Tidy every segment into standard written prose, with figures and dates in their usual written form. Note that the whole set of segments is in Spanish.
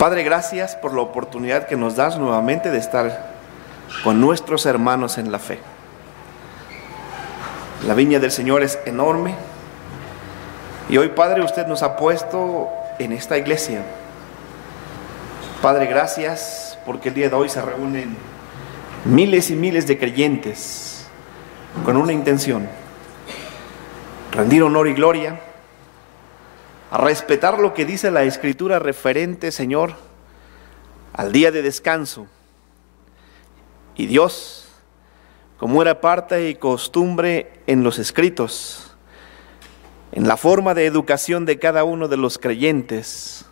Padre, gracias por la oportunidad que nos das nuevamente de estar con nuestros hermanos en la fe. La viña del Señor es enorme y hoy, Padre, usted nos ha puesto en esta iglesia. Padre, gracias porque el día de hoy se reúnen miles y miles de creyentes con una intención: rendir honor y gloria, a respetar lo que dice la Escritura referente, Señor, al día de descanso. Y Dios, como era parte y costumbre en los escritos, en la forma de educación de cada uno de los creyentes,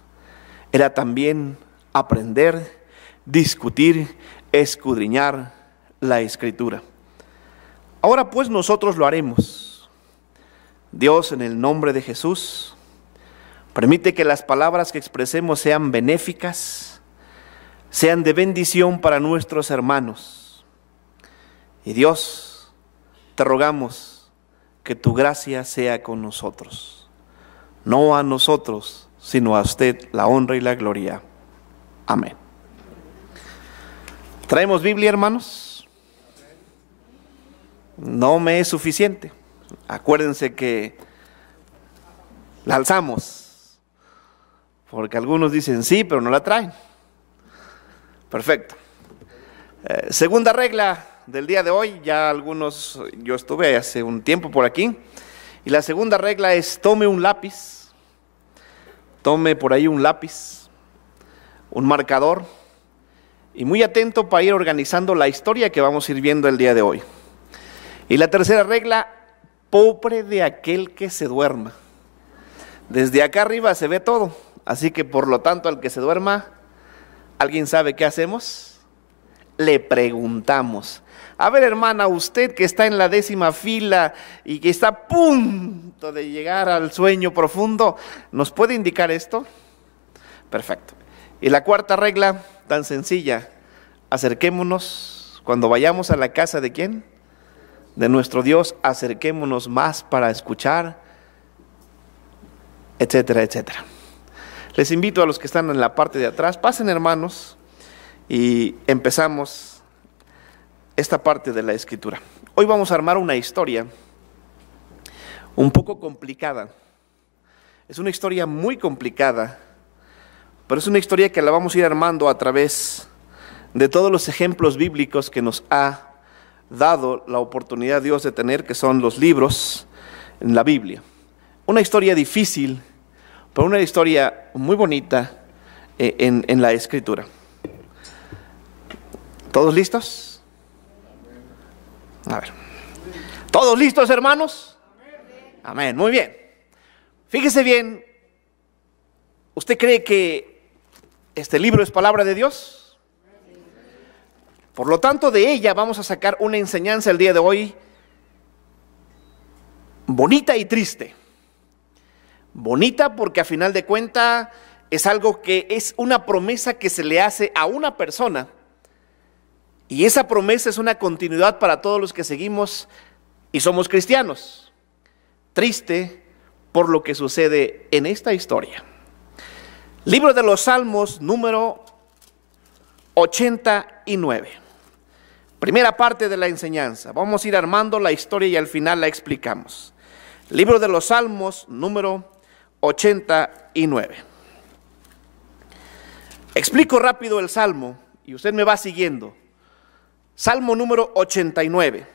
era también aprender, discutir, escudriñar la Escritura. Ahora pues nosotros lo haremos. Dios, en el nombre de Jesús, permite que las palabras que expresemos sean benéficas, sean de bendición para nuestros hermanos. Y Dios, te rogamos que tu gracia sea con nosotros. No a nosotros, sino a usted la honra y la gloria. Amén. ¿Traemos Biblia, hermanos? No me es suficiente. Acuérdense que la alzamos, porque algunos dicen sí, pero no la traen. Perfecto. Segunda regla del día de hoy, ya algunos, yo estuve hace un tiempo por aquí, y la segunda regla es: tome un lápiz, tome por ahí un lápiz, un marcador, y muy atento para ir organizando la historia que vamos a ir viendo el día de hoy. Y la tercera regla: pobre de aquel que se duerma. Desde acá arriba se ve todo, así que por lo tanto al que se duerma, ¿alguien sabe qué hacemos? Le preguntamos: a ver, hermana, usted que está en la 10ª fila y que está a punto de llegar al sueño profundo, ¿nos puede indicar esto? Perfecto. Y la cuarta regla, tan sencilla: acerquémonos, cuando vayamos a la casa ¿de quién? De nuestro Dios, acerquémonos más para escuchar, etcétera, etcétera. Les invito a los que están en la parte de atrás, pasen, hermanos, y empezamos esta parte de la Escritura. Hoy vamos a armar una historia un poco complicada. Es una historia muy complicada, pero es una historia que la vamos a ir armando a través de todos los ejemplos bíblicos que nos ha dado la oportunidad Dios de tener, que son los libros en la Biblia. Una historia difícil, pero una historia muy bonita en la Escritura. ¿Todos listos? A ver. ¿Todos listos, hermanos? Amén. Muy bien. Fíjese bien. ¿Usted cree que este libro es palabra de Dios? Por lo tanto, de ella vamos a sacar una enseñanza el día de hoy bonita y triste. Bonita porque a final de cuentas es algo que es una promesa que se le hace a una persona, y esa promesa es una continuidad para todos los que seguimos y somos cristianos. Triste por lo que sucede en esta historia. Libro de los Salmos, número 89. Primera parte de la enseñanza. Vamos a ir armando la historia y al final la explicamos. Libro de los Salmos, número 89. Explico rápido el Salmo y usted me va siguiendo. Salmo número 89.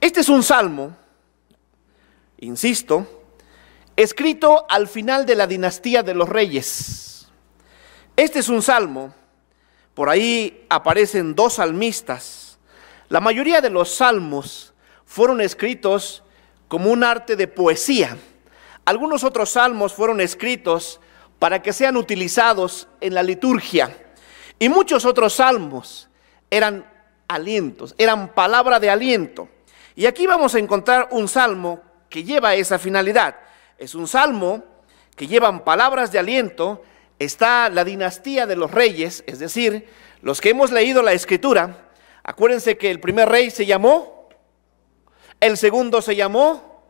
Este es un salmo, insisto, escrito al final de la dinastía de los reyes. Este es un salmo, por ahí aparecen 2 salmistas. La mayoría de los salmos fueron escritos como un arte de poesía. Algunos otros salmos fueron escritos para que sean utilizados en la liturgia. Y muchos otros salmos eran alientos, eran palabra de aliento. Y aquí vamos a encontrar un salmo que lleva esa finalidad. Es un salmo que llevan palabras de aliento. Está la dinastía de los reyes, es decir, los que hemos leído la Escritura. Acuérdense que el primer rey se llamó, el segundo se llamó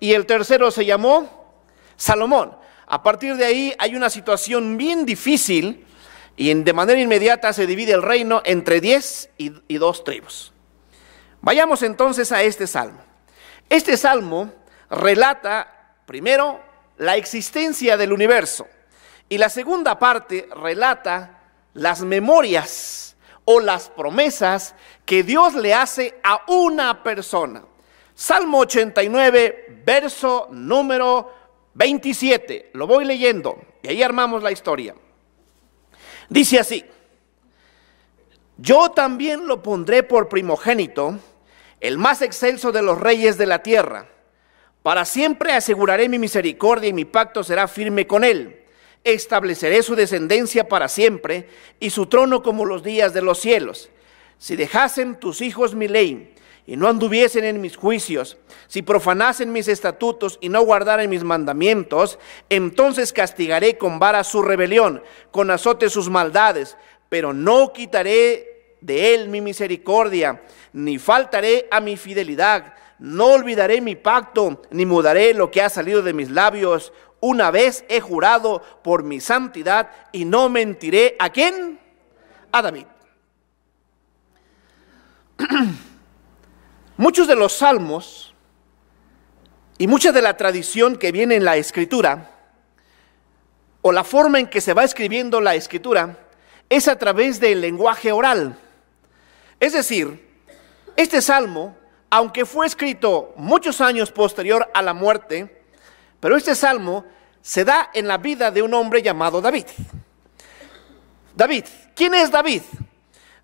y el tercero se llamó Salomón. A partir de ahí hay una situación bien difícil y de manera inmediata se divide el reino entre 10 y 2 tribus. Vayamos entonces a este salmo. Este salmo relata primero la existencia del universo y la segunda parte relata las memorias o las promesas que Dios le hace a una persona. Salmo 89, verso número 27. Lo voy leyendo y ahí armamos la historia. Dice así: yo también lo pondré por primogénito, el más excelso de los reyes de la tierra. Para siempre aseguraré mi misericordia y mi pacto será firme con él. Estableceré su descendencia para siempre y su trono como los días de los cielos. Si dejasen tus hijos mi ley y no anduviesen en mis juicios, si profanasen mis estatutos y no guardaren mis mandamientos, entonces castigaré con vara su rebelión, con azote sus maldades, pero no quitaré de él mi misericordia, ni faltaré a mi fidelidad. No olvidaré mi pacto, ni mudaré lo que ha salido de mis labios. Una vez he jurado por mi santidad y no mentiré. ¿A quién? A David. Muchos de los salmos y mucha de la tradición que viene en la escritura, o la forma en que se va escribiendo la escritura, es a través del lenguaje oral. Es decir, este salmo, aunque fue escrito muchos años posterior a la muerte, pero este salmo se da en la vida de un hombre llamado David. David, ¿quién es David?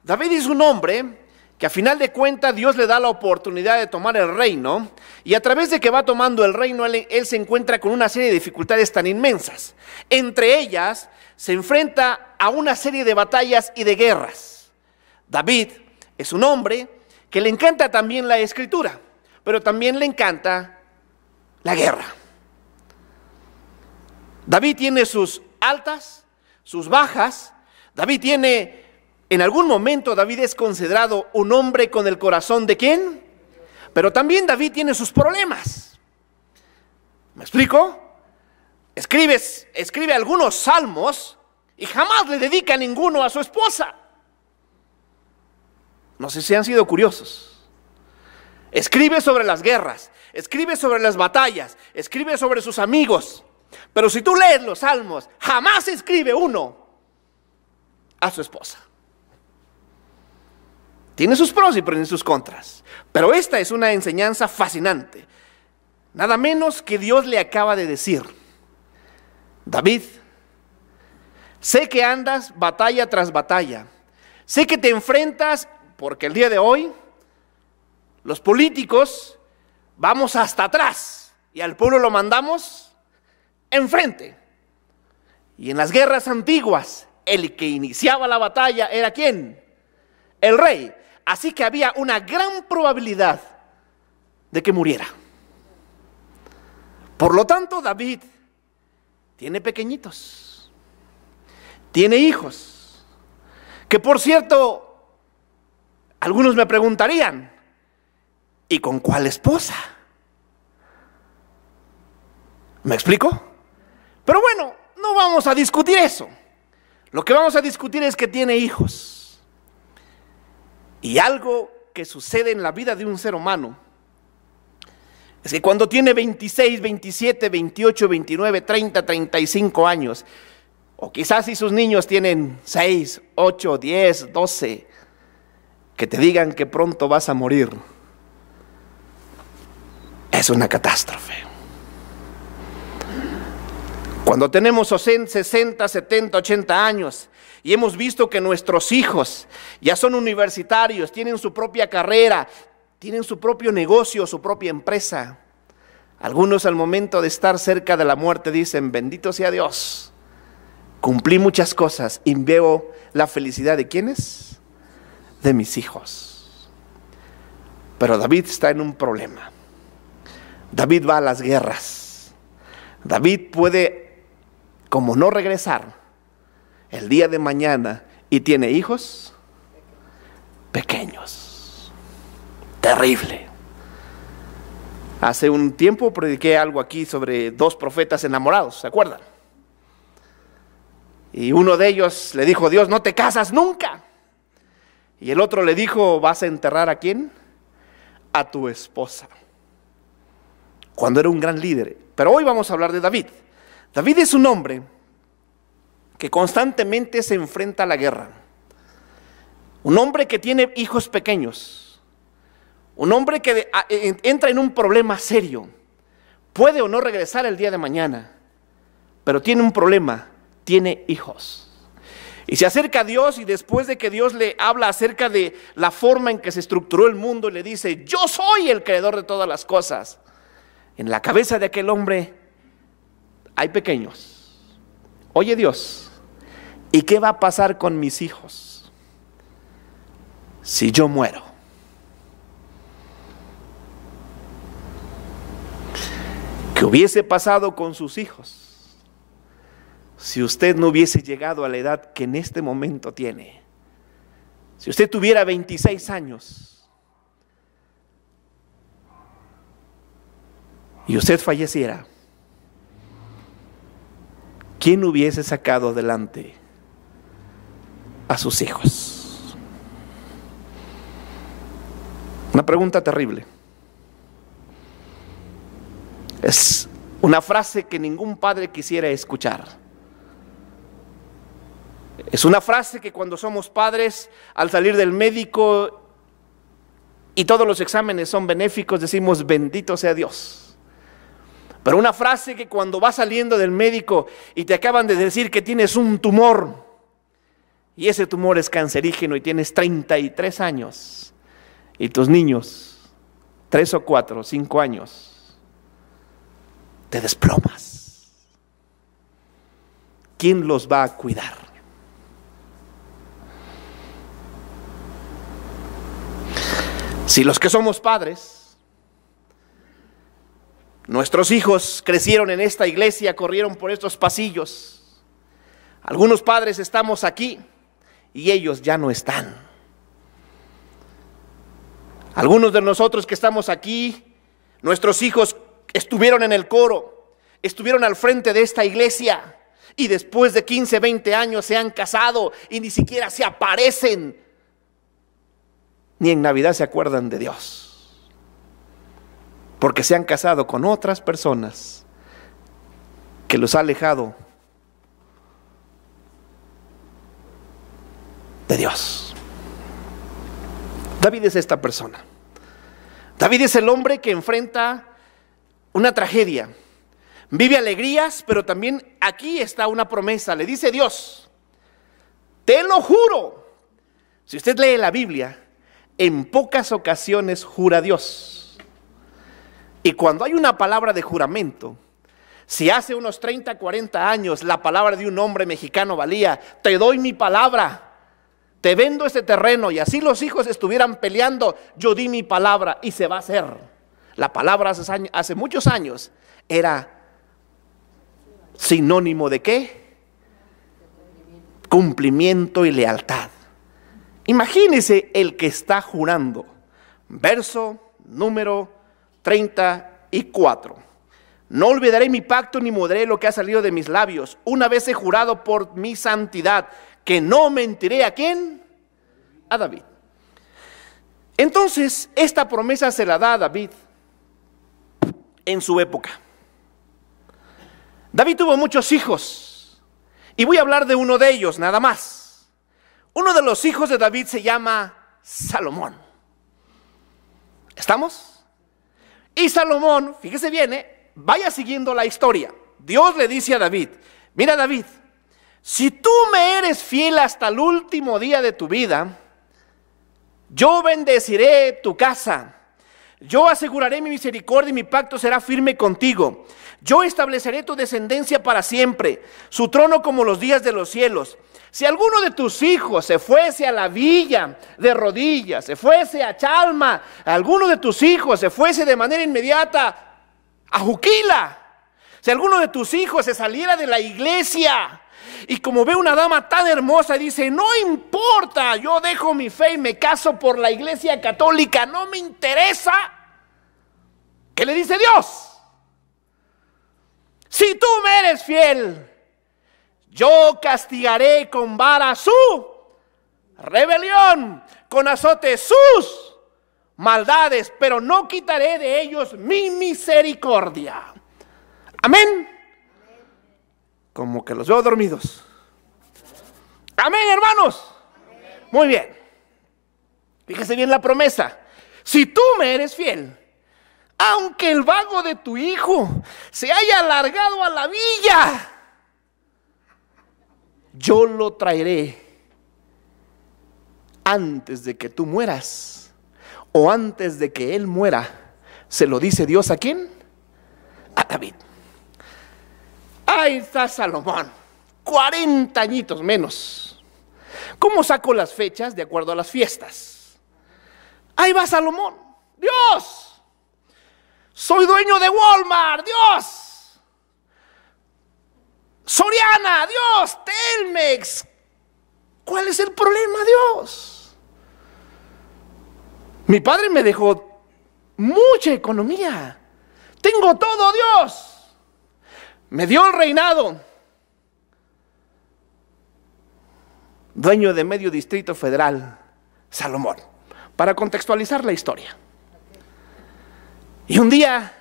David es un hombre que a final de cuentas Dios le da la oportunidad de tomar el reino, y a través de que va tomando el reino, él se encuentra con una serie de dificultades tan inmensas. Entre ellas, se enfrenta a una serie de batallas y de guerras. David es un hombre que le encanta también la escritura, pero también le encanta la guerra. David tiene sus altas, sus bajas. David tiene, en algún momento David es considerado un hombre con el corazón de ¿quién? Pero también David tiene sus problemas. ¿Me explico? Escribe algunos salmos y jamás le dedica ninguno a su esposa. No sé si han sido curiosos. Escribe sobre las guerras, escribe sobre las batallas, escribe sobre sus amigos. Pero si tú lees los salmos, jamás escribe uno a su esposa. Tiene sus pros y tiene sus contras. Pero esta es una enseñanza fascinante. Nada menos que Dios le acaba de decir: David, sé que andas batalla tras batalla. Sé que te enfrentas, porque el día de hoy los políticos vamos hasta atrás y al pueblo lo mandamos enfrente. Y en las guerras antiguas, el que iniciaba la batalla era ¿quién? El rey. Así que había una gran probabilidad de que muriera. Por lo tanto, David tiene pequeñitos, tiene hijos, que por cierto, algunos me preguntarían, ¿y con cuál esposa? ¿Me explico? Pero bueno, no vamos a discutir eso. Lo que vamos a discutir es que tiene hijos. Y algo que sucede en la vida de un ser humano es que cuando tiene 26, 27, 28, 29, 30, 35 años, o quizás si sus niños tienen 6, 8, 10, 12, que te digan que pronto vas a morir, es una catástrofe. Cuando tenemos 60, 70, 80 años y hemos visto que nuestros hijos ya son universitarios, tienen su propia carrera, tienen su propio negocio, su propia empresa, algunos al momento de estar cerca de la muerte dicen: bendito sea Dios, cumplí muchas cosas y veo la felicidad de ¿quiénes? De mis hijos. Pero David está en un problema. David va a las guerras. David puede, como no regresar el día de mañana, y tiene hijos pequeños. Terrible. Hace un tiempo prediqué algo aquí sobre 2 profetas enamorados, ¿se acuerdan? Y uno de ellos le dijo: Dios, no te casas nunca. Y el otro le dijo: ¿vas a enterrar a quién? A tu esposa. Cuando era un gran líder. Pero hoy vamos a hablar de David. David es un hombre que constantemente se enfrenta a la guerra. Un hombre que tiene hijos pequeños. Un hombre que entra en un problema serio. Puede o no regresar el día de mañana, pero tiene un problema, tiene hijos. Y se acerca a Dios, y después de que Dios le habla acerca de la forma en que se estructuró el mundo, le dice: yo soy el creador de todas las cosas. En la cabeza de aquel hombre hay pequeños. Oye Dios, ¿y qué va a pasar con mis hijos si yo muero? ¿Qué hubiese pasado con sus hijos si usted no hubiese llegado a la edad que en este momento tiene? Si usted tuviera 26 años y usted falleciera, ¿quién hubiese sacado adelante a sus hijos? Una pregunta terrible. Es una frase que ningún padre quisiera escuchar. Es una frase que cuando somos padres, al salir del médico y todos los exámenes son benéficos, decimos: bendito sea Dios. Pero una frase que cuando vas saliendo del médico y te acaban de decir que tienes un tumor, y ese tumor es cancerígeno, y tienes 33 años, y tus niños, 3 o 4 o 5 años, te desplomas. ¿Quién los va a cuidar? Si los que somos padres, nuestros hijos crecieron en esta iglesia, corrieron por estos pasillos, algunos padres estamos aquí y ellos ya no están. Algunos de nosotros que estamos aquí, nuestros hijos estuvieron en el coro, estuvieron al frente de esta iglesia, y después de 15, 20 años se han casado y ni siquiera se aparecen, ni en Navidad se acuerdan de Dios, porque se han casado con otras personas que los ha alejado de Dios. David es esta persona. David es el hombre que enfrenta una tragedia, vive alegrías, pero también aquí está una promesa. Le dice Dios: te lo juro. Si usted lee la Biblia, en pocas ocasiones jura Dios. Y cuando hay una palabra de juramento, si hace unos 30, 40 años la palabra de un hombre mexicano valía: te doy mi palabra, te vendo este terreno, y así los hijos estuvieran peleando, yo di mi palabra y se va a hacer. La palabra hace muchos años era sinónimo de ¿qué? Cumplimiento y lealtad. Imagínese el que está jurando. Verso número 34. No olvidaré mi pacto ni mudaré lo que ha salido de mis labios. Una vez he jurado por mi santidad que no mentiré. ¿A quién? A David. Entonces, esta promesa se la da a David en su época. David tuvo muchos hijos, y voy a hablar de uno de ellos nada más. Uno de los hijos de David se llama Salomón. ¿Estamos? Y Salomón, fíjese bien, vaya siguiendo la historia. Dios le dice a David: mira David, si tú me eres fiel hasta el último día de tu vida, yo bendeciré tu casa. Yo aseguraré mi misericordia y mi pacto será firme contigo. Yo estableceré tu descendencia para siempre, su trono como los días de los cielos. Si alguno de tus hijos se fuese a la villa de rodillas, se fuese a Chalma, alguno de tus hijos se fuese de manera inmediata a Juquila, si alguno de tus hijos se saliera de la iglesia y como ve una dama tan hermosa dice: no importa, yo dejo mi fe y me caso por la iglesia católica, no me interesa, ¿qué le dice Dios? Si tú me eres fiel, yo castigaré con vara su rebelión, con azote sus maldades, pero no quitaré de ellos mi misericordia. Amén. Como que los veo dormidos. Amén, hermanos. Muy bien. Fíjese bien la promesa. Si tú me eres fiel, aunque el vago de tu hijo se haya largado a la villa, yo lo traeré antes de que tú mueras, o antes de que él muera. Se lo dice Dios ¿a quién? A David. Ahí está Salomón, 40 añitos menos. ¿Cómo saco las fechas? De acuerdo a las fiestas. Ahí va Salomón. Dios, soy dueño de Walmart. Dios, Soriana. Dios, Telmex. ¿Cuál es el problema, Dios? Mi padre me dejó mucha economía. Tengo todo, Dios. Me dio el reinado. Dueño de medio distrito federal, Salomón, para contextualizar la historia. Y un día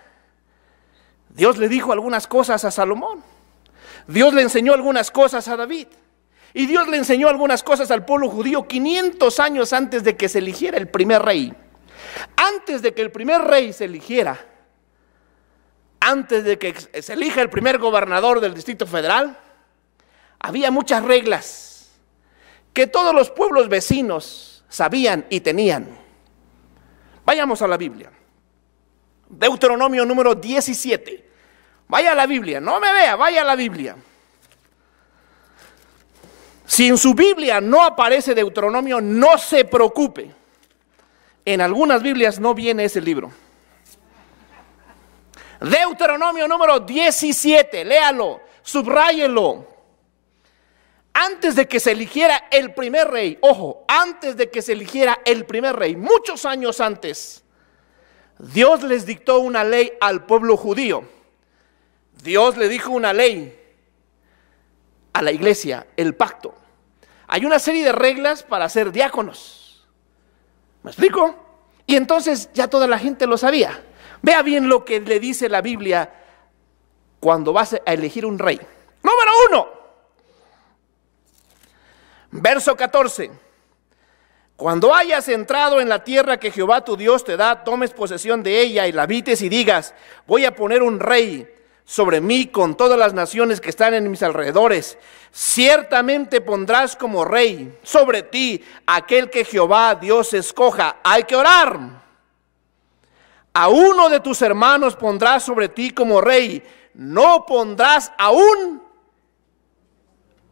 Dios le dijo algunas cosas a Salomón. Dios le enseñó algunas cosas a David. Y Dios le enseñó algunas cosas al pueblo judío 500 años antes de que se eligiera el primer rey. Antes de que el primer rey se eligiera, antes de que se elija el primer gobernador del Distrito Federal, había muchas reglas que todos los pueblos vecinos sabían y tenían. Vayamos a la Biblia. Deuteronomio número 17. Vaya a la Biblia, no me vea, vaya a la Biblia. Si en su Biblia no aparece Deuteronomio, no se preocupe. En algunas Biblias no viene ese libro. Deuteronomio número 17, léalo, subráyelo. Antes de que se eligiera el primer rey, ojo, antes de que se eligiera el primer rey, muchos años antes, Dios les dictó una ley al pueblo judío. Dios le dijo una ley a la iglesia, el pacto. Hay una serie de reglas para ser diáconos. ¿Me explico? Y entonces ya toda la gente lo sabía. Vea bien lo que le dice la Biblia cuando vas a elegir un rey. Número 1, verso 14. Cuando hayas entrado en la tierra que Jehová tu Dios te da, tomes posesión de ella y la habites y digas, voy a poner un rey sobre mí con todas las naciones que están en mis alrededores. Ciertamente pondrás como rey sobre ti aquel que Jehová Dios escoja. Hay que orar. A uno de tus hermanos pondrás sobre ti como rey. No pondrás aún,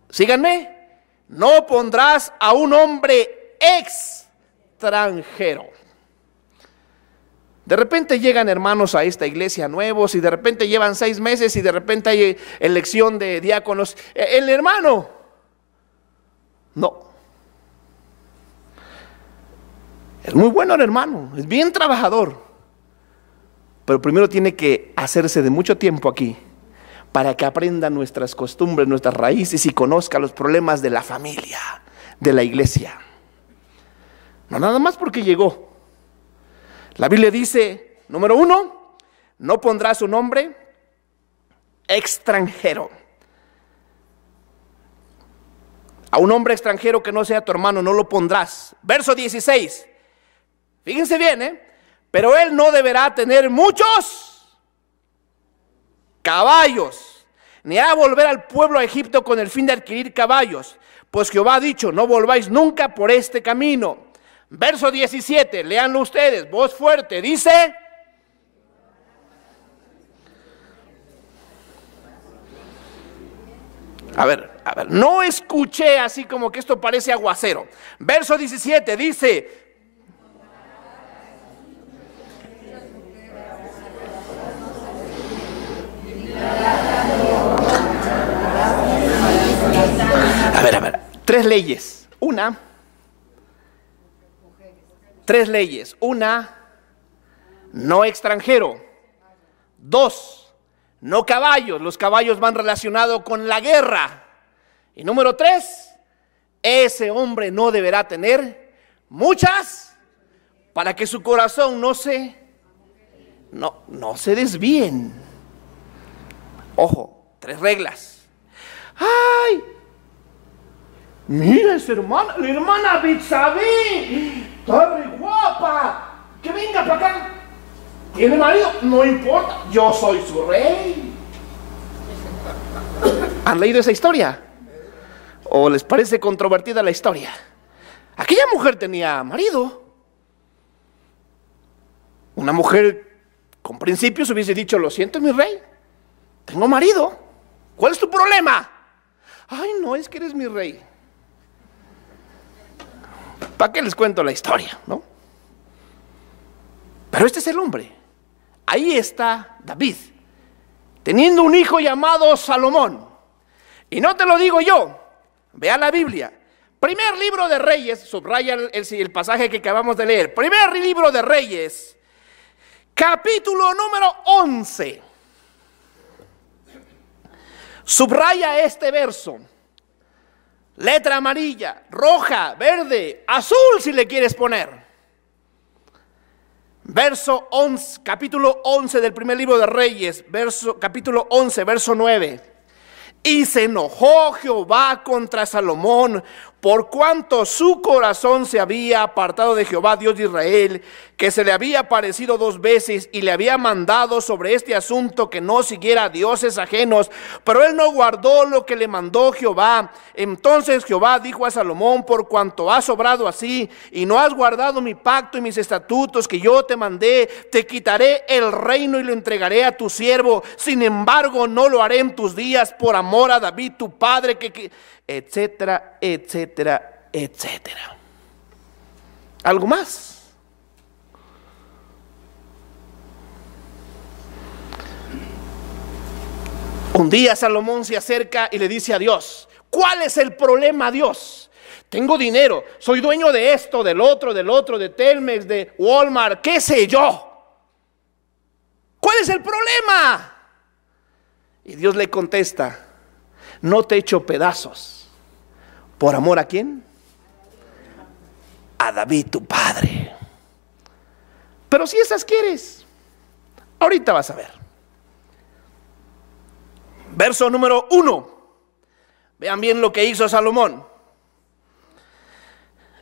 síganme, no pondrás a un hombre extranjero. De repente llegan hermanos a esta iglesia nuevos y de repente llevan 6 meses y de repente hay elección de diáconos. El hermano, no. Es muy bueno el hermano, es bien trabajador. Pero primero tiene que hacerse de mucho tiempo aquí para que aprenda nuestras costumbres, nuestras raíces y conozca los problemas de la familia, de la iglesia. No nada más porque llegó. La Biblia dice, número 1, no pondrás un hombre extranjero. A un hombre extranjero que no sea tu hermano no lo pondrás. Verso 16. Fíjense bien, pero él no deberá tener muchos caballos, ni hará volver al pueblo a Egipto con el fin de adquirir caballos, pues Jehová ha dicho, no volváis nunca por este camino. Verso 17, léanlo ustedes, voz fuerte, dice, a ver, no escuché así como que esto parece aguacero. Verso 17 dice, a ver, 3 leyes. Tres leyes. Una, no extranjero. 2, no caballos. Los caballos van relacionados con la guerra. Y número 3, ese hombre no deberá tener muchas, para que su corazón no se desvíen. Ojo, 3 reglas. ¡Ay! Mira esa hermana, la hermana Betsabé, está re guapa, que venga para acá. ¿Tiene marido? No importa, yo soy su rey. ¿Han leído esa historia? ¿O les parece controvertida la historia? Aquella mujer tenía marido. Una mujer con principios hubiese dicho: lo siento, mi rey, tengo marido. ¿Cuál es tu problema? Ay, no, es que eres mi rey. ¿Para qué les cuento la historia, no? Pero este es el hombre. Ahí está David, teniendo un hijo llamado Salomón. Y no te lo digo yo, vea la Biblia. Primer libro de Reyes, subraya el pasaje que acabamos de leer. Primer libro de Reyes, capítulo número 11. Subraya este verso. Letra amarilla, roja, verde, azul si le quieres poner. Verso 11, capítulo 11 del primer libro de Reyes, capítulo 11, verso 9. Y se enojó Jehová contra Salomón, por cuanto su corazón se había apartado de Jehová, Dios de Israel, que se le había aparecido 2 veces y le había mandado sobre este asunto que no siguiera a dioses ajenos, pero él no guardó lo que le mandó Jehová. Entonces Jehová dijo a Salomón: por cuanto has obrado así y no has guardado mi pacto y mis estatutos que yo te mandé, te quitaré el reino y lo entregaré a tu siervo. Sin embargo, no lo haré en tus días por amor a David tu padre, etcétera, etcétera, etcétera. ¿Algo más? Un día Salomón se acerca y le dice a Dios: ¿cuál es el problema, Dios? Tengo dinero, soy dueño de esto, del otro, de Telmex, de Walmart, qué sé yo. ¿Cuál es el problema? Y Dios le contesta: no te echo pedazos. ¿Por amor a quién? A David tu padre. Pero si esas quieres, ahorita vas a ver. Verso número 1. Vean bien lo que hizo Salomón.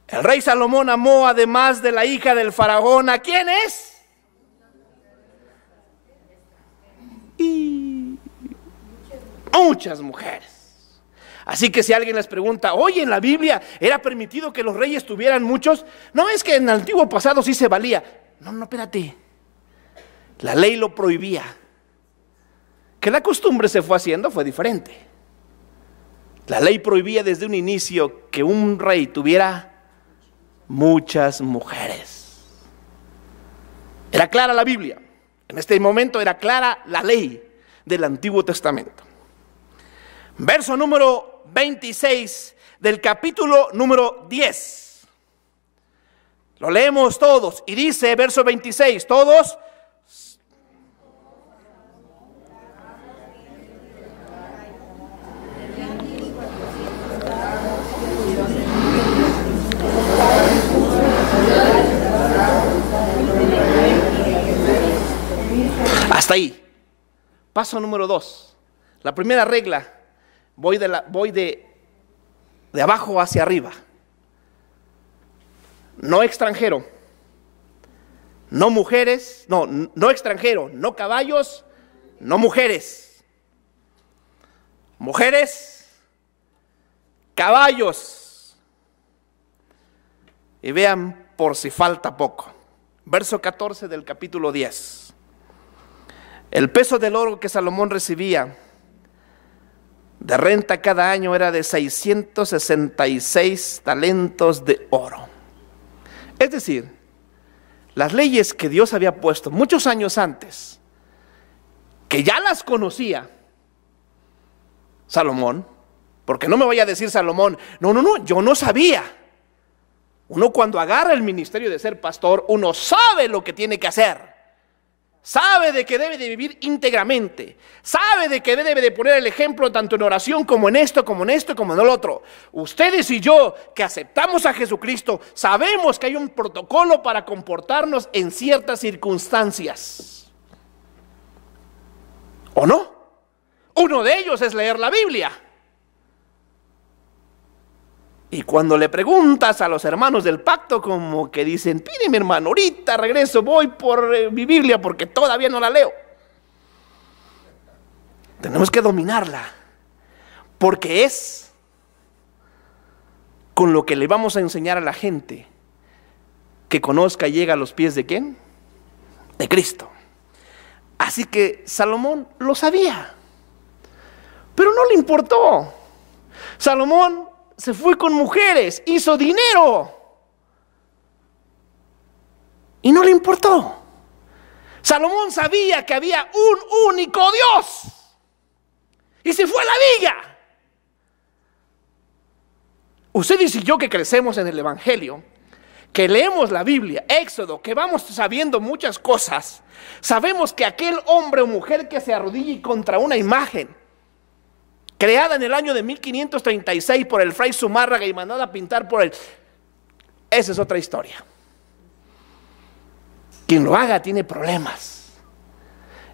El rey Salomón amó, además de la hija del faraón, ¿a quién es? Y muchas mujeres. Así que si alguien les pregunta: oye, en la Biblia ¿era permitido que los reyes tuvieran muchos? No, es que en el antiguo pasado sí se valía. No, espérate. La ley lo prohibía. Que la costumbre se fue haciendo fue diferente. La ley prohibía desde un inicio que un rey tuviera muchas mujeres. Era clara la Biblia. En este momento era clara la ley del Antiguo Testamento. Verso número 26 del capítulo número 10. Lo leemos todos y dice, verso 26, todos. Hasta ahí. Paso número 2. La primera regla, voy de abajo hacia arriba. No extranjero, no mujeres, no extranjero, no caballos, no mujeres. Mujeres, caballos. Y vean por si falta poco. Verso 14 del capítulo 10. El peso del oro que Salomón recibía de renta cada año era de 666 talentos de oro. Es decir, las leyes que Dios había puesto muchos años antes, que ya las conocía Salomón, porque no me vaya a decir Salomón, no, yo no sabía. Uno cuando agarra el ministerio de ser pastor, uno sabe lo que tiene que hacer. sabe de que debe de vivir íntegramente, sabe de que debe de poner el ejemplo tanto en oración como en esto, como en esto, como en el otro. Ustedes y yo que aceptamos a Jesucristo, sabemos que hay un protocolo para comportarnos en ciertas circunstancias. ¿O no? Uno de ellos es leer la Biblia. Y cuando le preguntas a los hermanos del pacto, como que dicen, pídeme hermano, ahorita regreso, voy por mi Biblia porque todavía no la leo. Tenemos que dominarla, porque es con lo que le vamos a enseñar a la gente que conozca y llega a los pies de ¿quién? De Cristo. Así que Salomón lo sabía, pero no le importó. Salomón se fue con mujeres, hizo dinero y no le importó. Salomón sabía que había un único Dios y se fue a la viga. Ustedes y yo que crecemos en el Evangelio, que leemos la Biblia, Éxodo, que vamos sabiendo muchas cosas, sabemos que aquel hombre o mujer que se arrodille contra una imagen creada en el año de 1536 por el Fray Zumárraga y mandada a pintar por él, esa es otra historia. Quien lo haga tiene problemas.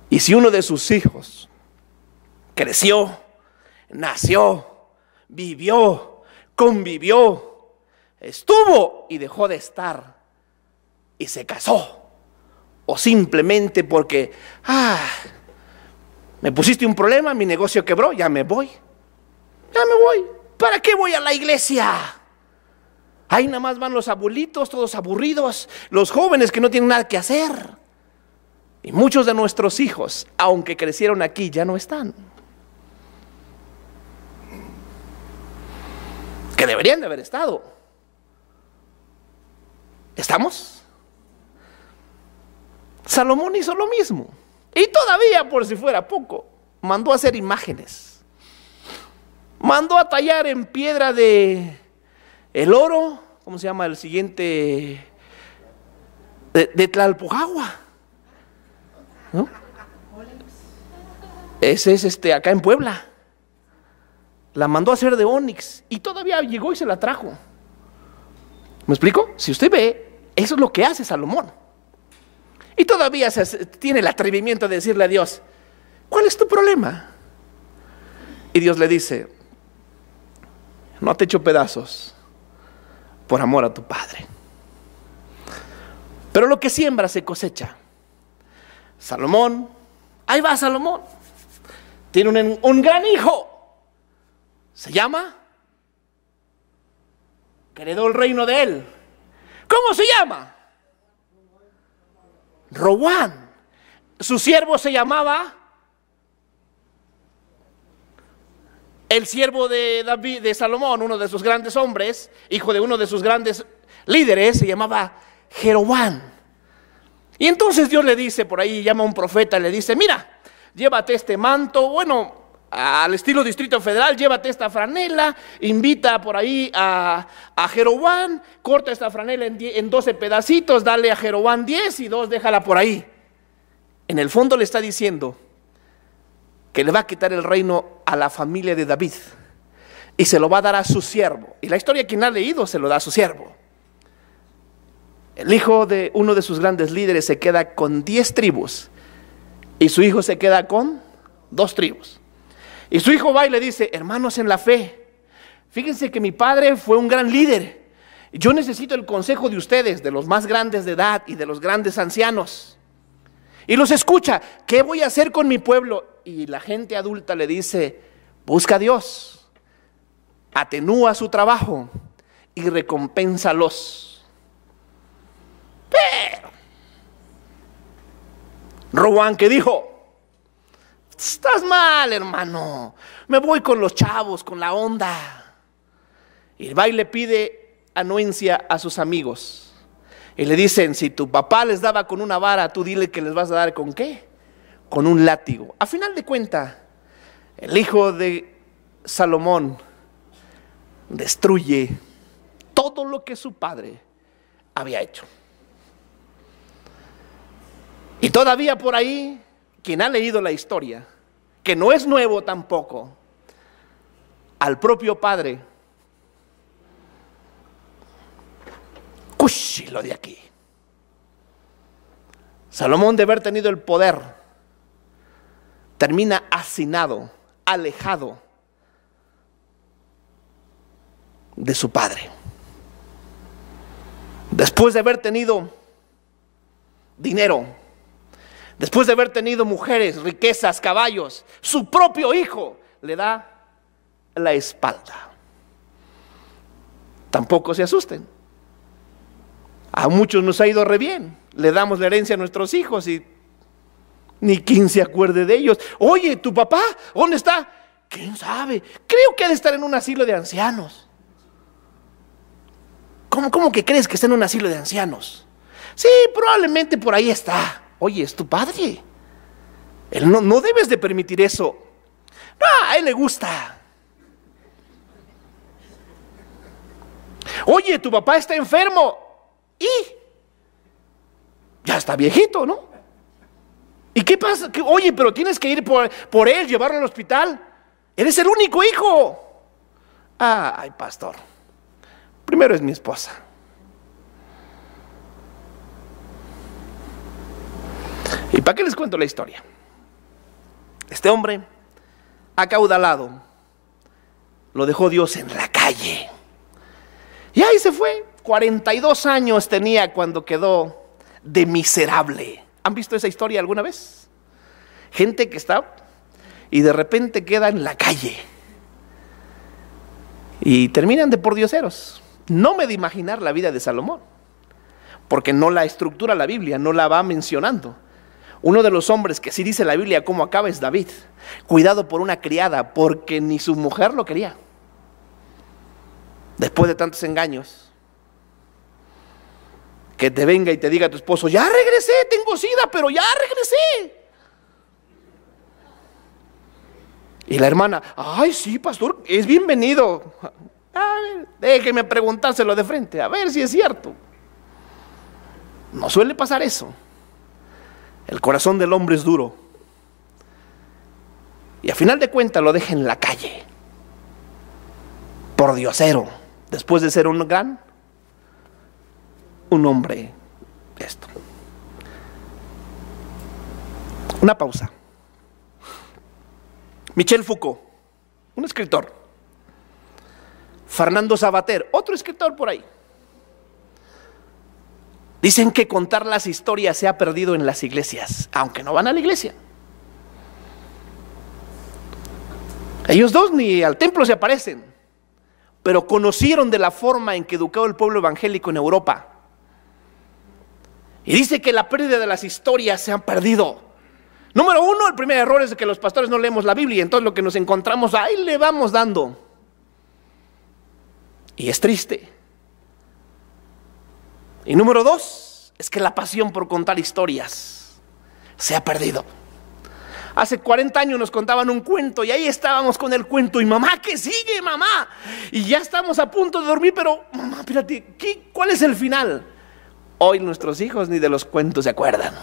Y si uno de sus hijos creció, nació, vivió, convivió, estuvo y dejó de estar y se casó, o simplemente porque me pusiste un problema, mi negocio quebró, ya me voy. ¿Para qué voy a la iglesia? Ahí nada más van los abuelitos, todos aburridos, los jóvenes que no tienen nada que hacer. Y muchos de nuestros hijos, aunque crecieron aquí, ya no están. Que deberían de haber estado. ¿Estamos? Salomón hizo lo mismo. Y todavía, por si fuera poco, mandó a hacer imágenes. Mandó a tallar en piedra de el oro, ¿cómo se llama el siguiente? De Tlalpujahua, ¿no? Ese es acá en Puebla. La mandó a hacer de ónix y todavía llegó y se la trajo. ¿Me explico? Si usted ve, eso es lo que hace Salomón. Y todavía tiene el atrevimiento de decirle a Dios, ¿cuál es tu problema? Y Dios le dice, no te echo pedazos por amor a tu padre. Pero lo que siembra se cosecha. Salomón, ahí va Salomón, tiene un gran hijo. Se llama, que heredó el reino de él. ¿Cómo se llama? Roboam. Su siervo se llamaba, el siervo de David, de Salomón, uno de sus grandes hombres, hijo de uno de sus grandes líderes, se llamaba Jeroboam. Y entonces Dios le dice, por ahí llama a un profeta, le dice, mira, llévate este manto, bueno, al estilo Distrito Federal, llévate esta franela, invita por ahí a Jeroboam, corta esta franela en 12 pedacitos, dale a Jeroboam 10 y 2 déjala por ahí. En el fondo le está diciendo que le va a quitar el reino a la familia de David y se lo va a dar a su siervo. Y la historia, quien ha leído, se lo da a su siervo. El hijo de uno de sus grandes líderes se queda con 10 tribus y su hijo se queda con 2 tribus. Y su hijo va y le dice, hermanos en la fe, fíjense que mi padre fue un gran líder. Yo necesito el consejo de ustedes, de los más grandes de edad y de los grandes ancianos. Y los escucha, ¿qué voy a hacer con mi pueblo? Y la gente adulta le dice, busca a Dios, atenúa su trabajo y recompénsalos. Pero Roboam, ¿qué dijo? Estás mal, hermano, me voy con los chavos, con la onda. Y va y le pide anuencia a sus amigos. Y le dicen, si tu papá les daba con una vara, tú dile que les vas a dar ¿con qué? Con un látigo. A final de cuentas, el hijo de Salomón destruye todo lo que su padre había hecho. Y todavía por ahí, quien ha leído la historia, que no es nuevo tampoco, al propio padre, cúchilo de aquí. Salomón, de haber tenido el poder, termina hacinado, alejado de su padre. Después de haber tenido dinero, después de haber tenido mujeres, riquezas, caballos, su propio hijo le da la espalda. Tampoco se asusten. A muchos nos ha ido re bien. Le damos la herencia a nuestros hijos y ni quien se acuerde de ellos. Oye, ¿tu papá dónde está? ¿Quién sabe? Creo que ha de estar en un asilo de ancianos. ¿Cómo que crees que está en un asilo de ancianos? Sí, probablemente por ahí está. Oye, es tu padre. Él no debes de permitir eso. No, a él le gusta. Oye, tu papá está enfermo. Y ya está viejito, ¿no? ¿Y qué pasa? Oye, pero tienes que ir por él, llevarlo al hospital. Eres el único hijo. Ay, pastor. Primero es mi esposa. ¿Y para qué les cuento la historia? Este hombre, acaudalado, lo dejó Dios en la calle. Y ahí se fue. 42 años tenía cuando quedó de miserable. ¿Han visto esa historia alguna vez? Gente que está y de repente queda en la calle y terminan de pordioseros. No me he de imaginar la vida de Salomón, porque no la estructura la Biblia, no la va mencionando. Uno de los hombres que sí dice la Biblia cómo acaba es David, cuidado por una criada, porque ni su mujer lo quería. Después de tantos engaños, que te venga y te diga a tu esposo, ya regresé, tengo sida, pero ya regresé. Y la hermana, ay sí, pastor, es bienvenido. A ver, déjeme preguntárselo de frente, a ver si es cierto. No suele pasar eso. El corazón del hombre es duro. Y a final de cuentas lo deja en la calle. Por diosero. Después de ser un hombre esto. Una pausa. Michel Foucault, un escritor. Fernando Savater, otro escritor por ahí. Dicen que contar las historias se ha perdido en las iglesias, aunque no van a la iglesia. Ellos dos ni al templo se aparecen, pero conocieron de la forma en que educó el pueblo evangélico en Europa. Y dice que la pérdida de las historias se han perdido. Número uno, el primer error es que los pastores no leemos la Biblia, y entonces lo que nos encontramos ahí le vamos dando. Y es triste. Y número dos, es que la pasión por contar historias se ha perdido. Hace 40 años nos contaban un cuento y ahí estábamos con el cuento. Y mamá, ¿qué sigue, mamá? Y ya estamos a punto de dormir, pero mamá, espérate, ¿cuál es el final? Hoy nuestros hijos ni de los cuentos se acuerdan.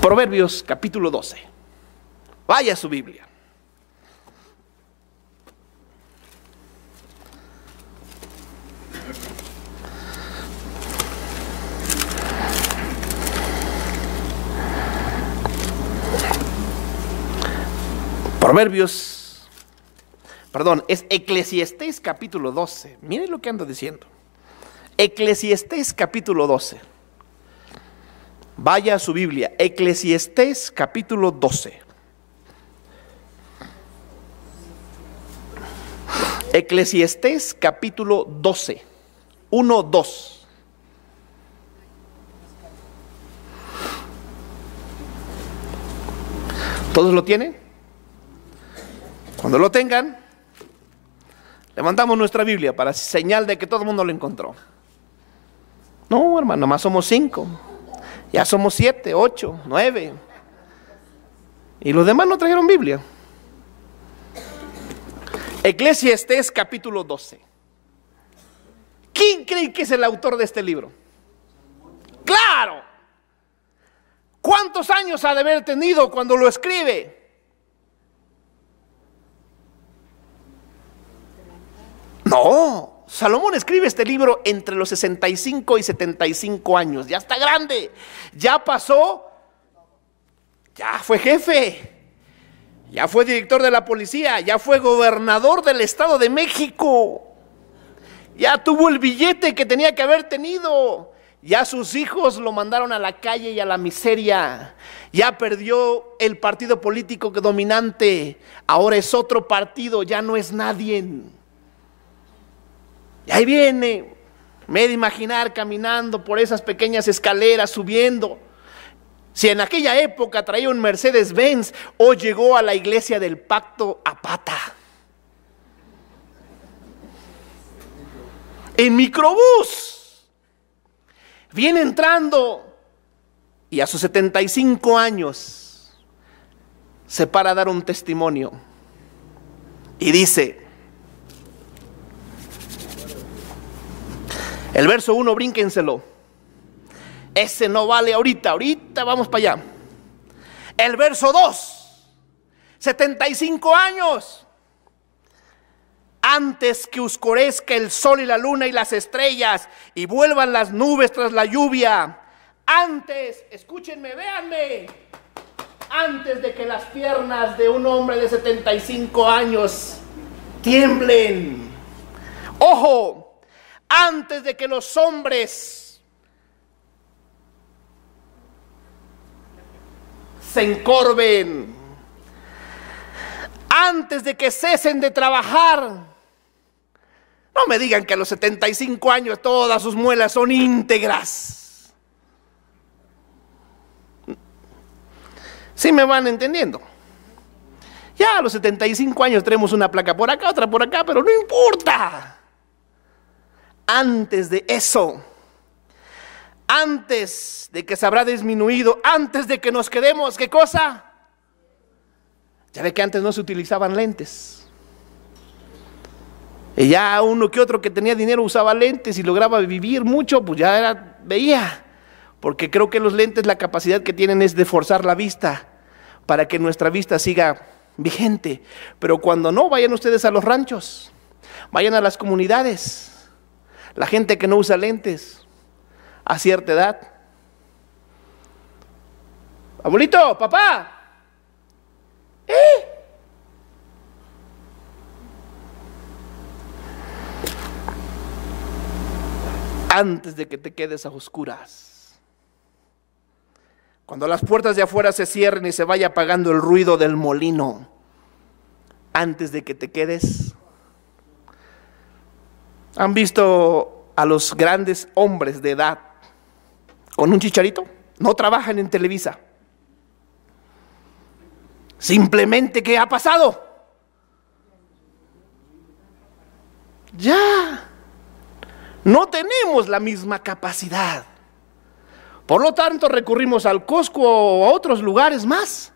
Proverbios capítulo 12. Vaya a su Biblia. Es Eclesiastés capítulo 12. Miren lo que ando diciendo. Eclesiastés capítulo 12. Vaya a su Biblia, Eclesiastés capítulo 12. Eclesiastés capítulo 12. 1, 2. ¿Todos lo tienen? Cuando lo tengan, levantamos nuestra Biblia para señal de que todo el mundo lo encontró. No, hermano, nomás somos 5. Ya somos 7, 8, 9. Y los demás no trajeron Biblia. Eclesiastés capítulo 12. ¿Quién cree que es el autor de este libro? ¡Claro! ¿Cuántos años ha de haber tenido cuando lo escribe? No, Salomón escribe este libro entre los 65 y 75 años. Ya está grande, ya pasó, ya fue jefe, ya fue director de la policía, ya fue gobernador del Estado de México, ya tuvo el billete que tenía que haber tenido, ya sus hijos lo mandaron a la calle y a la miseria, ya perdió el partido político dominante, ahora es otro partido, ya no es nadie. Y ahí viene, me he de imaginar caminando por esas pequeñas escaleras, subiendo. Si en aquella época traía un Mercedes-Benz, hoy llegó a la iglesia del pacto a pata. En microbús. Viene entrando y a sus 75 años se para a dar un testimonio. Y dice, el verso 1, brínquenselo. Ese no vale ahorita vamos para allá. El verso 2, 75 años. Antes que oscurezca el sol y la luna y las estrellas y vuelvan las nubes tras la lluvia. Antes, escúchenme, véanme. Antes de que las piernas de un hombre de 75 años tiemblen. Ojo. Antes de que los hombres se encorven, antes de que cesen de trabajar. No me digan que a los 75 años todas sus muelas son íntegras. ¿Sí me van entendiendo? Ya a los 75 años tenemos una placa por acá, otra por acá, pero no importa. Antes de eso, antes de que se habrá disminuido, antes de que nos quedemos, ¿qué cosa? Ya ve que antes no se utilizaban lentes. Y ya uno que otro que tenía dinero usaba lentes y lograba vivir mucho, pues ya veía. Porque creo que los lentes, la capacidad que tienen es de forzar la vista para que nuestra vista siga vigente. Pero cuando no, vayan ustedes a los ranchos, vayan a las comunidades. La gente que no usa lentes a cierta edad. Abuelito, papá. Antes de que te quedes a oscuras. Cuando las puertas de afuera se cierren y se vaya apagando el ruido del molino. Antes de que te quedes. ¿Han visto a los grandes hombres de edad con un chicharito? No trabajan en Televisa. Simplemente, ¿qué ha pasado? Ya no tenemos la misma capacidad. Por lo tanto, recurrimos al Costco o a otros lugares más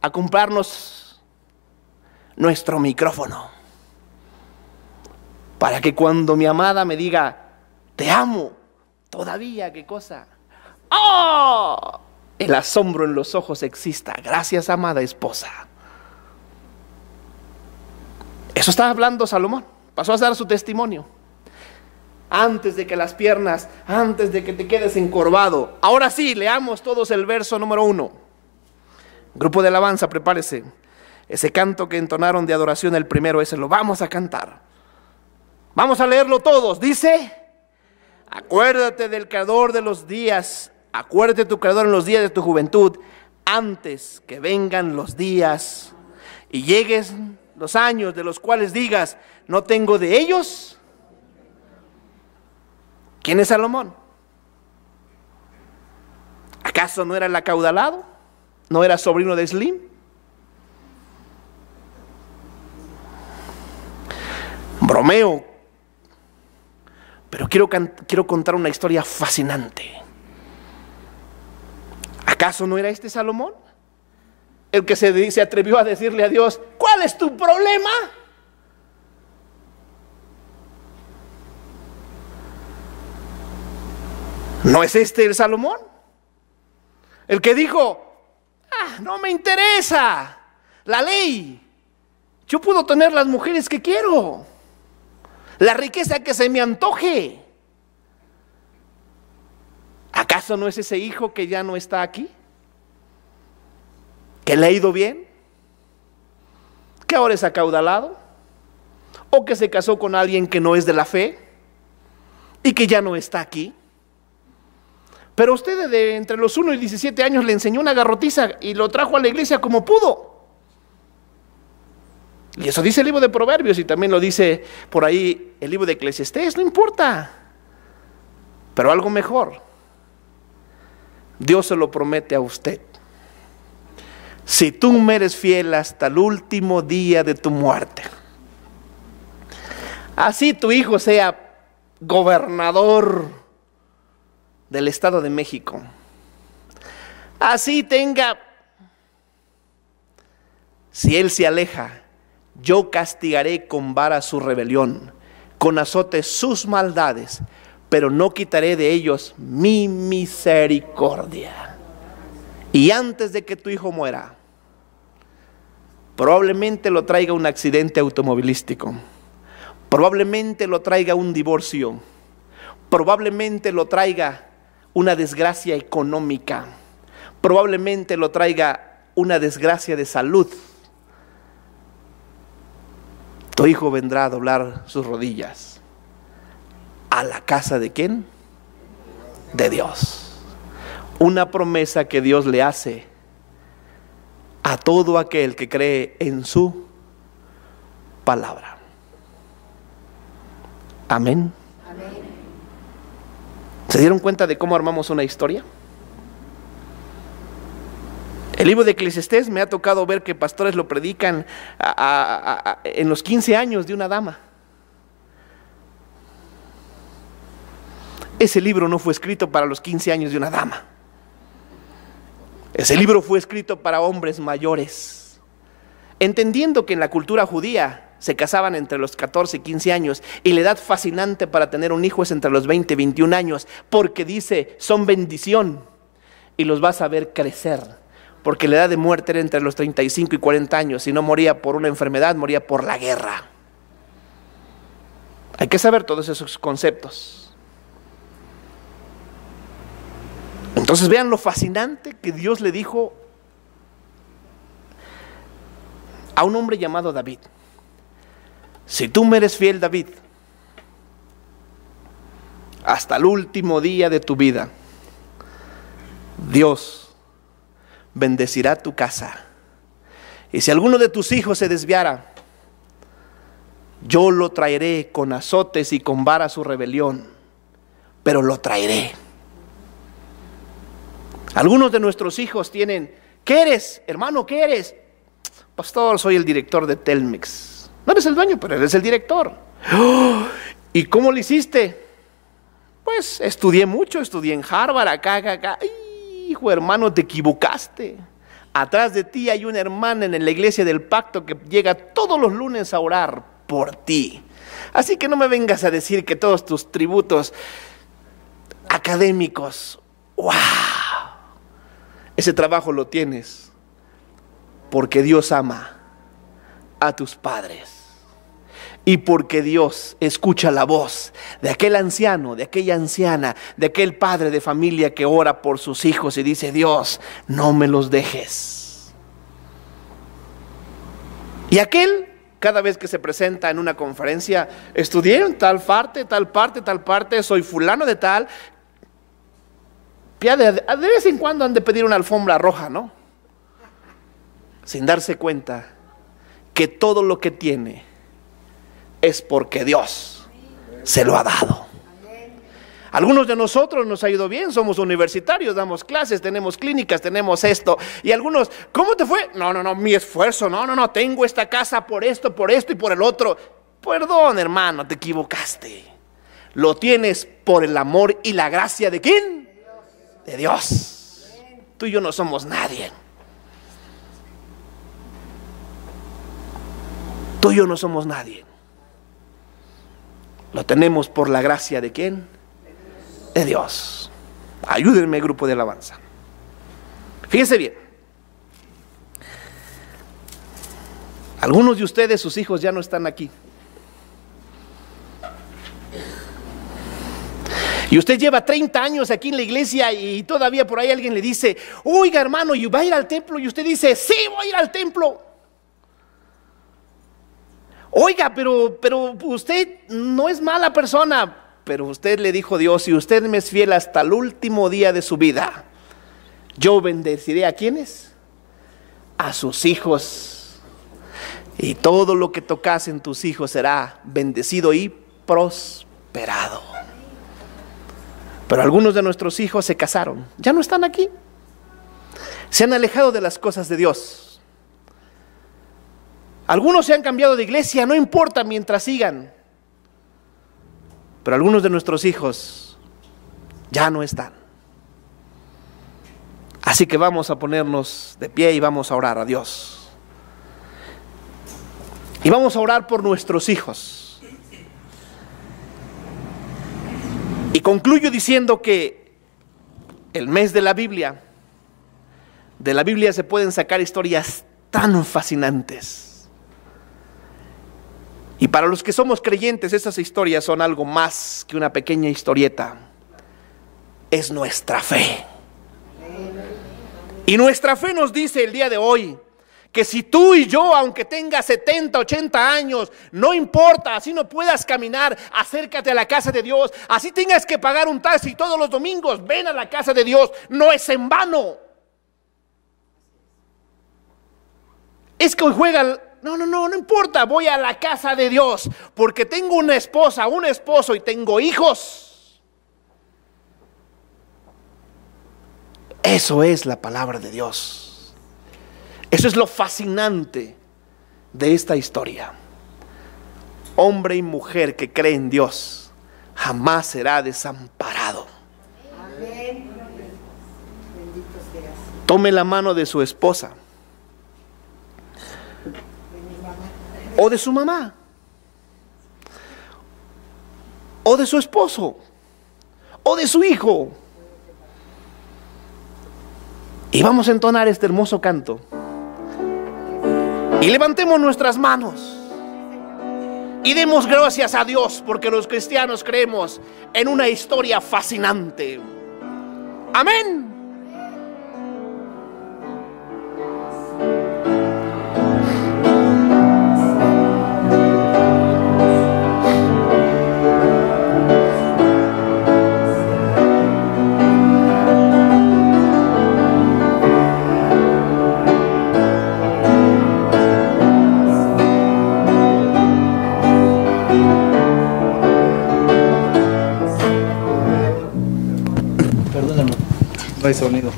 a comprarnos nuestro micrófono. Para que cuando mi amada me diga, te amo, todavía, ¿qué cosa? ¡Oh! El asombro en los ojos exista. Gracias, amada esposa. Eso estaba hablando Salomón. Pasó a dar su testimonio. Antes de que las piernas, antes de que te quedes encorvado. Ahora sí, leamos todos el verso número 1. Grupo de alabanza, prepárese. Ese canto que entonaron de adoración, el primero, ese lo vamos a cantar. Vamos a leerlo todos. Dice, acuérdate del Creador de los días, acuérdate de tu Creador en los días de tu juventud, antes que vengan los días y lleguen los años de los cuales digas, no tengo de ellos. ¿Quién es Salomón? ¿Acaso no era el acaudalado? ¿No era sobrino de Slim? Bromeo. Pero quiero contar una historia fascinante. ¿Acaso no era este Salomón? El que se atrevió a decirle a Dios, ¿cuál es tu problema? ¿No es este el Salomón? El que dijo, no me interesa la ley. Yo puedo tener las mujeres que quiero, la riqueza que se me antoje. ¿Acaso no es ese hijo que ya no está aquí? ¿Que le ha ido bien? ¿Que ahora es acaudalado? ¿O que se casó con alguien que no es de la fe y que ya no está aquí? Pero usted de entre los 1 y 17 años le enseñó una garrotiza y lo trajo a la iglesia como pudo. Y eso dice el libro de Proverbios y también lo dice por ahí el libro de Eclesiastés, no importa. Pero algo mejor, Dios se lo promete a usted. Si tú me eres fiel hasta el último día de tu muerte, así tu hijo sea gobernador del Estado de México, así tenga, si él se aleja, yo castigaré con vara su rebelión, con azotes sus maldades, pero no quitaré de ellos mi misericordia. Y antes de que tu hijo muera, probablemente lo traiga un accidente automovilístico, probablemente lo traiga un divorcio, probablemente lo traiga una desgracia económica, probablemente lo traiga una desgracia de salud. Tu hijo vendrá a doblar sus rodillas. ¿A la casa de quién? De Dios. Una promesa que Dios le hace a todo aquel que cree en su palabra. Amén. Amén. ¿Se dieron cuenta de cómo armamos una historia? El libro de Eclesiastés me ha tocado ver que pastores lo predican en los 15 años de una dama. Ese libro no fue escrito para los 15 años de una dama. Ese libro fue escrito para hombres mayores, entendiendo que en la cultura judía se casaban entre los 14 y 15 años y la edad fascinante para tener un hijo es entre los 20 y 21 años, porque dice, son bendición y los vas a ver crecer. Porque la edad de muerte era entre los 35 y 40 años. Si no moría por una enfermedad, moría por la guerra. Hay que saber todos esos conceptos. Entonces vean lo fascinante que Dios le dijo a un hombre llamado David. Si tú me eres fiel, David, hasta el último día de tu vida, Dios bendecirá tu casa. Y si alguno de tus hijos se desviara, yo lo traeré con azotes y con vara su rebelión, pero lo traeré. Algunos de nuestros hijos tienen, ¿qué eres, hermano? ¿Qué eres? Pastor, soy el director de Telmex. No eres el dueño, pero eres el director. ¡Oh! ¿Y cómo lo hiciste? Pues estudié mucho, estudié en Harvard, acá. Hijo, hermano, te equivocaste. Atrás de ti hay una hermana en la iglesia del pacto que llega todos los lunes a orar por ti. Así que no me vengas a decir que todos tus tributos académicos, ¡wow! Ese trabajo lo tienes porque Dios ama a tus padres. Y porque Dios escucha la voz de aquel anciano, de aquella anciana, de aquel padre de familia que ora por sus hijos y dice, Dios, no me los dejes. Y aquel, cada vez que se presenta en una conferencia, estudié en tal parte, soy fulano de tal. De vez en cuando han de pedir una alfombra roja, ¿no? Sin darse cuenta que todo lo que tiene es porque Dios se lo ha dado. Algunos de nosotros nos ha ido bien, somos universitarios, damos clases, tenemos clínicas, tenemos esto. Y algunos, ¿cómo te fue? No, mi esfuerzo, no, tengo esta casa por esto y por el otro. Perdón, hermano, te equivocaste. Lo tienes por el amor y la gracia ¿de quién? De Dios. Tú y yo no somos nadie. Tú y yo no somos nadie. Lo tenemos por la gracia ¿de quién? De Dios. Ayúdenme, grupo de alabanza. Fíjense bien. Algunos de ustedes, sus hijos ya no están aquí. Y usted lleva 30 años aquí en la iglesia y todavía por ahí alguien le dice: oiga, hermano, ¿y va a ir al templo? Y usted dice: sí, voy a ir al templo. Oiga, pero usted no es mala persona. Pero usted le dijo a Dios: si usted me es fiel hasta el último día de su vida, yo bendeciré ¿a quiénes? A sus hijos. Y todo lo que tocasen tus hijos será bendecido y prosperado. Pero algunos de nuestros hijos se casaron, ya no están aquí. Se han alejado de las cosas de Dios. Algunos se han cambiado de iglesia, no importa mientras sigan. Pero algunos de nuestros hijos ya no están. Así que vamos a ponernos de pie y vamos a orar a Dios. Y vamos a orar por nuestros hijos. Y concluyo diciendo que el mes de la Biblia se pueden sacar historias tan fascinantes. Y para los que somos creyentes, esas historias son algo más que una pequeña historieta. Es nuestra fe. Y nuestra fe nos dice el día de hoy que si tú y yo, aunque tengas 70, 80 años, no importa, así no puedas caminar, acércate a la casa de Dios. Así tengas que pagar un taxi todos los domingos, ven a la casa de Dios. No es en vano. Es que hoy juega, no importa, voy a la casa de Dios porque tengo una esposa, un esposo y tengo hijos. Eso es la palabra de Dios. Eso es lo fascinante de esta historia. Hombre y mujer que cree en Dios jamás será desamparado. Amén. Tome la mano de su esposa o de su mamá o de su esposo o de su hijo y vamos a entonar este hermoso canto. Y levantemos nuestras manos y demos gracias a Dios porque los cristianos creemos en una historia fascinante. Amén. No hay sonido.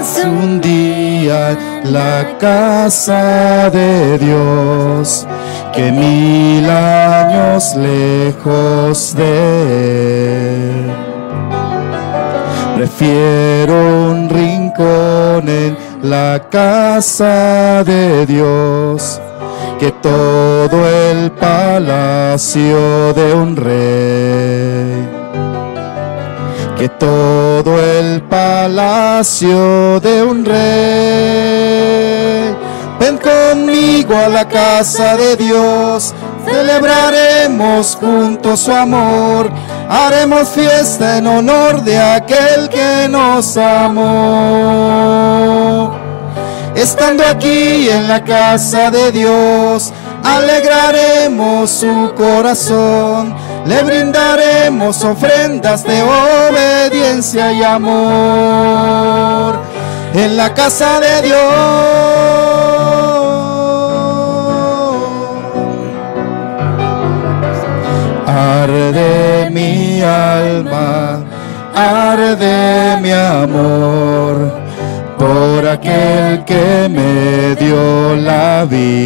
Es un día en la casa de Dios, que 1000 años lejos de Él. Prefiero un rincón en la casa de Dios que todo el palacio de un rey, que todo el palacio de un rey. Ven conmigo a la casa de Dios, celebraremos juntos su amor, haremos fiesta en honor de aquel que nos amó. Estando aquí en la casa de Dios, alegraremos su corazón, le brindaremos ofrendas de obediencia y amor. En la casa de Dios arde mi alma, arde mi amor, por aquel que me dio la vida.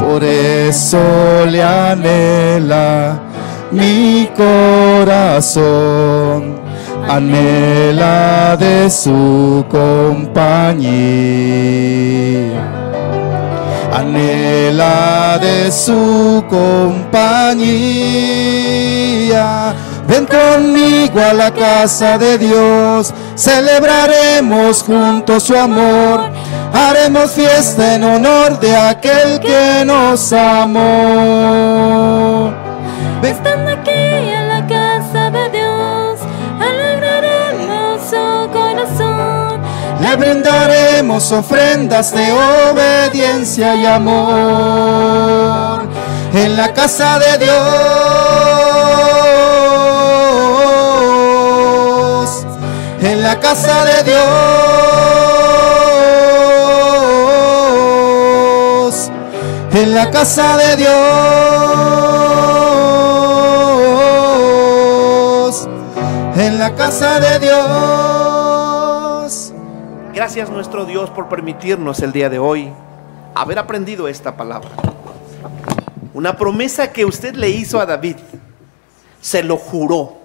Por eso le anhela mi corazón, anhela de su compañía, anhela de su compañía. Ven conmigo a la casa de Dios, celebraremos juntos su amor, haremos fiesta en honor de aquel que nos amó. Estando aquí en la casa de Dios, alegraremos su corazón, Le brindaremos ofrendas de obediencia y amor. En la casa de Dios, en la casa de Dios, en la casa de Dios, en la casa de Dios. Gracias nuestro Dios por permitirnos el día de hoy haber aprendido esta palabra. Una promesa que usted le hizo a David, se lo juró.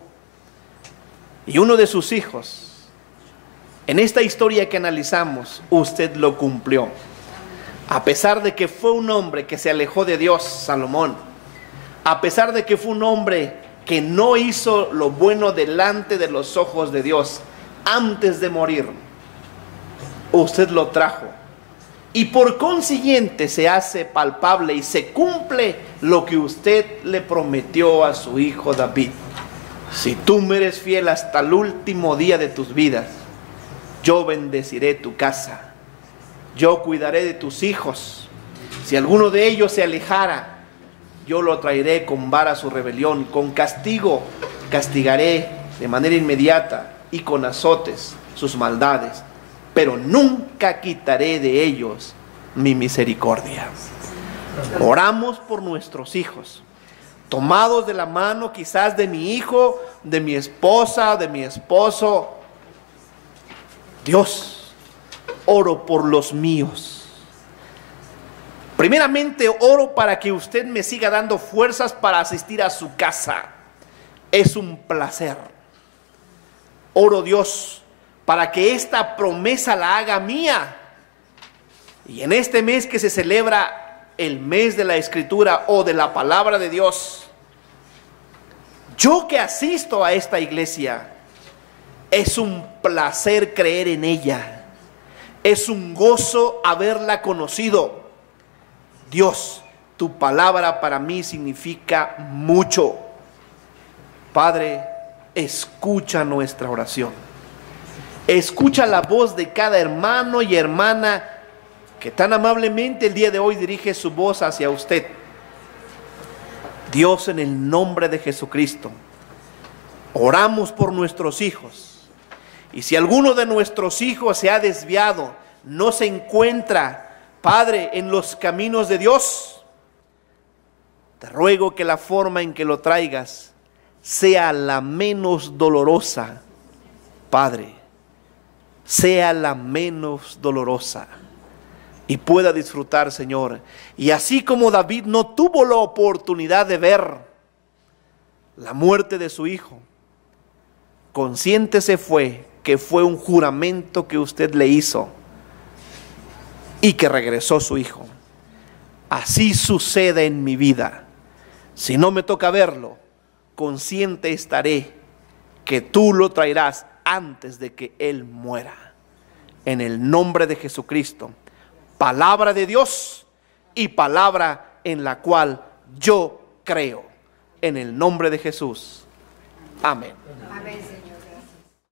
Y uno de sus hijos, en esta historia que analizamos, usted lo cumplió. A pesar de que fue un hombre que se alejó de Dios, Salomón, a pesar de que fue un hombre que no hizo lo bueno delante de los ojos de Dios, antes de morir, usted lo trajo. Y por consiguiente se hace palpable y se cumple lo que usted le prometió a su hijo David. Si tú me eres fiel hasta el último día de tus vidas, yo bendeciré tu casa, yo cuidaré de tus hijos. Si alguno de ellos se alejara, yo lo traeré con vara a su rebelión, con castigo castigaré de manera inmediata y con azotes sus maldades, pero nunca quitaré de ellos mi misericordia. Oramos por nuestros hijos, tomados de la mano quizás de mi hijo, de mi esposa, de mi esposo. Dios, oro por los míos. Primeramente oro para que usted me siga dando fuerzas para asistir a su casa. Es un placer. Oro, Dios, para que esta promesa la haga mía. Y en este mes que se celebra el mes de la Escritura o de la palabra de Dios, yo que asisto a esta iglesia, es un placer creer en ella. Es un gozo haberla conocido. Dios, tu palabra para mí significa mucho. Padre, escucha nuestra oración. Escucha la voz de cada hermano y hermana que tan amablemente el día de hoy dirige su voz hacia usted. Dios, en el nombre de Jesucristo, oramos por nuestros hijos. Y si alguno de nuestros hijos se ha desviado, no se encuentra, Padre, en los caminos de Dios, te ruego que la forma en que lo traigas sea la menos dolorosa, Padre. Sea la menos dolorosa y pueda disfrutar, Señor. Y así como David no tuvo la oportunidad de ver la muerte de su hijo, consciente se fue que fue un juramento que usted le hizo y que regresó su hijo. Así sucede en mi vida. Si no me toca verlo, consciente estaré que tú lo traerás antes de que él muera. En el nombre de Jesucristo, palabra de Dios y palabra en la cual yo creo. En el nombre de Jesús. Amén. Amén, Señor.